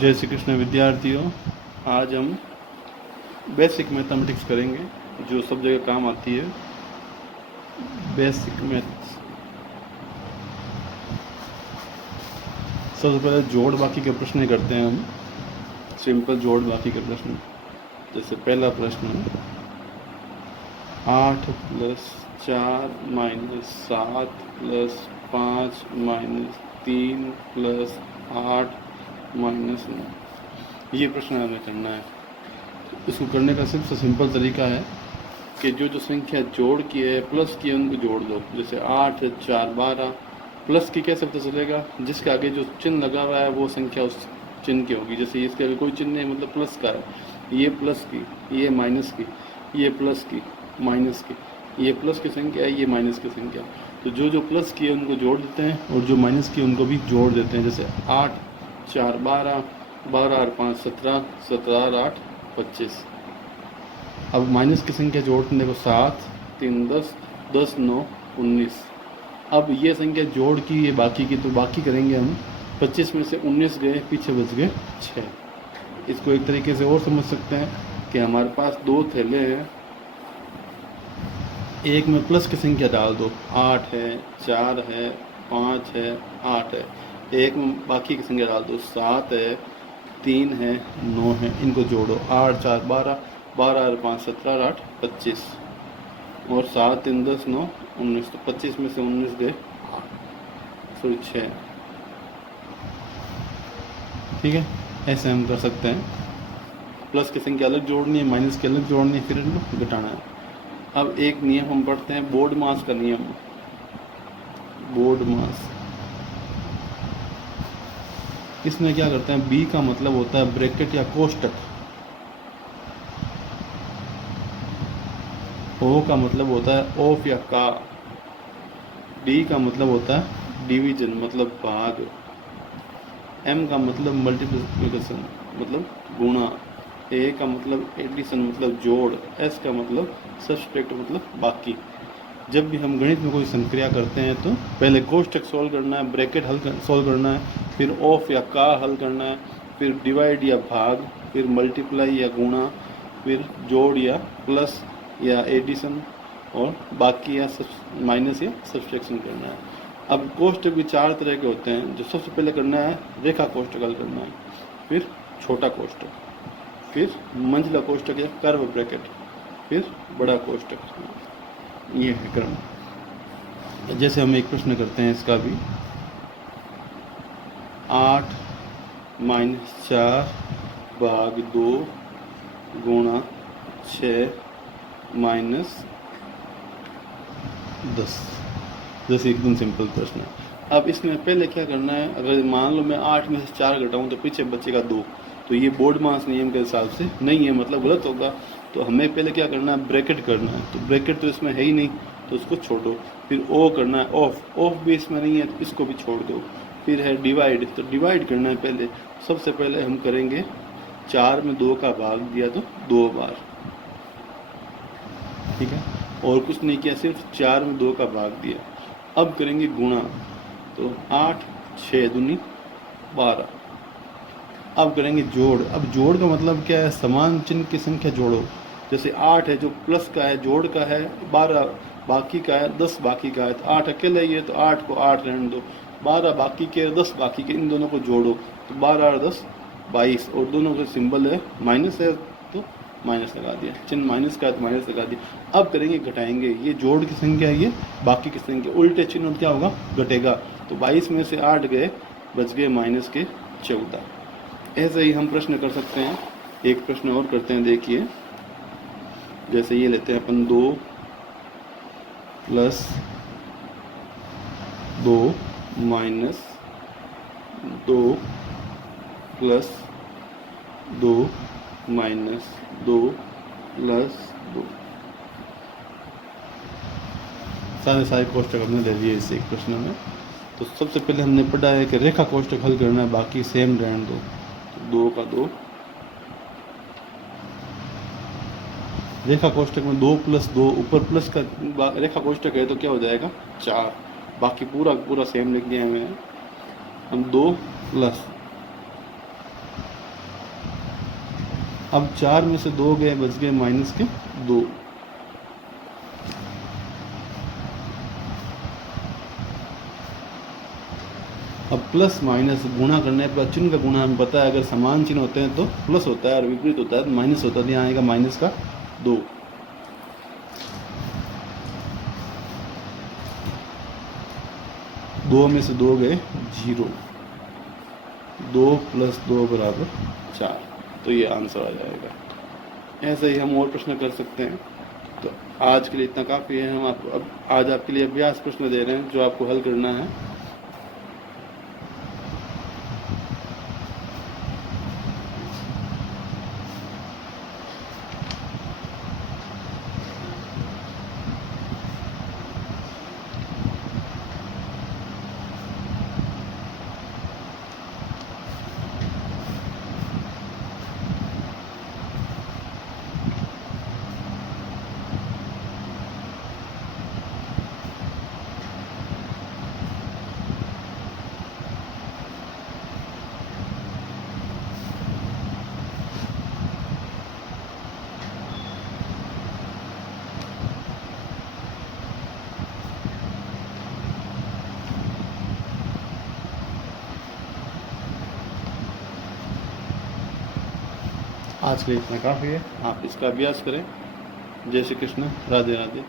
जय श्री कृष्ण विद्यार्थियों। आज हम बेसिक मैथमेटिक्स करेंगे जो सब जगह काम आती है। Basic maths. सबसे पहले जोड़ बाकी के प्रश्न करते हैं हम। सिंपल जोड़ बाकी के प्रश्न। जैसे पहला प्रश्न 8 + 4 - 7 + 5 - 3 + 8 - 9। ये प्रश्न हमें करना है। इसको करने का सबसे सिंपल तरीका है कि जो संख्या जोड़ की है प्लस की है उनको जोड़ दो। जैसे 8 4 12 प्लस की कैसे पता चलेगा? जिसके आगे जो चिन्ह लगा हुआ है वो संख्या उस चिन्ह की होगी। जैसे इसके आगे कोई चिन्ह नहीं मतलब प्लस का है, ये प्लस की, ये माइनस की, ये प्लस की, माइनस की, ये प्लस की संख्या है, ये माइनस की संख्या। तो जो प्लस की है उनको जोड़ देते हैं और जो माइनस की है उनको भी जोड़ देते हैं। जैसे 8 4 12, 12 और 5 17, 17 और 8 25। अब माइनस की संख्या जोड़ते हैं, देखो 7 3 10, 10 9 19। अब ये संख्या जोड़ की, ये बाकी की, तो बाकी करेंगे हम। 25 में से 19 गए, पीछे बच गए 6। इसको एक तरीके से और समझ सकते हैं कि हमारे पास 2 थैले हैं, एक में प्लस की संख्या डाल दो, 8 है, 4 है, 5 है, 8 है। एक में बाकी की संख्या डाल दो, 7 है, 3 है, 9 है। इनको जोड़ो, 8 4 12, 12 और 5 17 और 8 25, और 7 3 10 9 19। तो 25 में से 19 गए 6। ठीक है, ऐसे हम कर सकते हैं। प्लस की संख्या अलग जोड़नी है, माइनस की अलग जोड़नी है, फिर इनको घटाना है। अब एक नियम हम पढ़ते हैं, बोर्ड मास का नियम। बोर्ड मास, इसमें क्या करते हैं, बी का मतलब होता है ब्रैकेट या कोष्टक, ओ का मतलब होता है ऑफ या का, डी का मतलब होता है डिवीजन मतलब भाग, एम का मतलब मल्टीप्लिकेशन मतलब गुणा, ए का मतलब एडिशन मतलब जोड़, एस का मतलब सब्सट्रैक्ट मतलब बाकी। जब भी हम गणित में कोई संक्रिया करते हैं तो पहले कोष्टक सॉल्व करना है, ब्रैकेट सॉल्व करना है, फिर ऑफ या का हल करना है, फिर डिवाइड या भाग, फिर मल्टीप्लाई या गुणा, फिर जोड़ या प्लस या एडिशन, और बाकी या माइनस या सब्सट्रैक्शन करना है। अब कोष्टक भी 4 तरह के होते हैं। जो सबसे पहले करना है रेखा कोष्टक हल करना है, फिर छोटा कोष्टक, फिर मंझला कोष्टक या कर्व ब्रैकेट, फिर बड़ा कोष्टक। ये है क्रम। जैसे हम एक प्रश्न करते हैं इसका भी, 8 - 4 भाग 2 गुणा 6 - 10। जैसे एकदम सिंपल प्रश्न है। अब इसमें पहले क्या करना है, अगर मान लो मैं 8 में से 4 घटाऊँ तो पीछे बचेगा 2, तो ये बोर्ड मास नियम के हिसाब से नहीं है, मतलब गलत होगा। तो हमें पहले क्या करना है, ब्रैकेट करना है। तो ब्रैकेट तो इसमें है ही नहीं, तो उसको छोड़ो। फिर ओ करना है, ऑफ, ऑफ भी इसमें नहीं है तो इसको भी छोड़ दो। फिर है डिवाइड, तो डिवाइड करना है पहले। सबसे पहले हम करेंगे 4 में 2 का भाग दिया तो 2 बार, ठीक है, और कुछ नहीं किया, सिर्फ 4 में 2 का भाग दिया। अब करेंगे गुणा, तो 8 6 दूनी 12। अब करेंगे जोड़। अब जोड़ का मतलब क्या है, समान चिन्ह की संख्या जोड़ो। जैसे 8 है जो प्लस का है, जोड़ का है, 12 बाकी का है, 10 बाकी का है। तो 8 अकेले ही है तो 8 को 8 रहने दो, 12 बाकी के, 10 बाकी के, इन दोनों को जोड़ो तो 12 और 10 22, और दोनों का सिंबल है माइनस है तो माइनस लगा दिया, चिन्ह माइनस का है तो माइनस लगा दिया। अब करेंगे घटाएंगे, ये जोड़ की संख्या है, ये बाकी की संख्या, उल्टे चिन्ह क्या होगा, घटेगा। तो 22 में से 8 गए, बच गए माइनस के 14। ऐसे ही हम प्रश्न कर सकते हैं। एक प्रश्न और करते हैं, देखिए। जैसे ये लेते हैं अपन, 2 + 2 - 2 + 2 - 2 + 2। सारे कोष्टक हमने ले लिए इस एक प्रश्न में। तो सबसे पहले हमने पढ़ा है कि रेखा कोष्टक हल करना है, बाकी सेम रहने दो। तो 2 का 2, रेखा कोष्टक में 2 + 2, ऊपर प्लस का रेखा कोष्टक है तो क्या हो जाएगा 4, बाकी पूरा सेम लिख दिया है मैंने। हम 2 + अब 4 में से 2 गए, बच गए माइनस के 2। अब प्लस माइनस गुणा करने पर चिन्ह का गुणा हमें पता है, अगर समान चिन्ह होते हैं तो प्लस होता है और विपरीत होता है तो माइनस होता है। तो यहाँ आएगा माइनस का 2। 2 में से 2 गए 0। 2 + 2 = 4। तो ये आंसर आ जाएगा। ऐसे ही हम और प्रश्न कर सकते हैं। तो आज के लिए इतना काफ़ी है। हम आपको अब आज आपके लिए अभ्यास प्रश्न दे रहे हैं जो आपको हल करना है। आज के लिए इतना काफ़ी है। आप इसका अभ्यास करें। जय श्री कृष्ण। राधे राधे।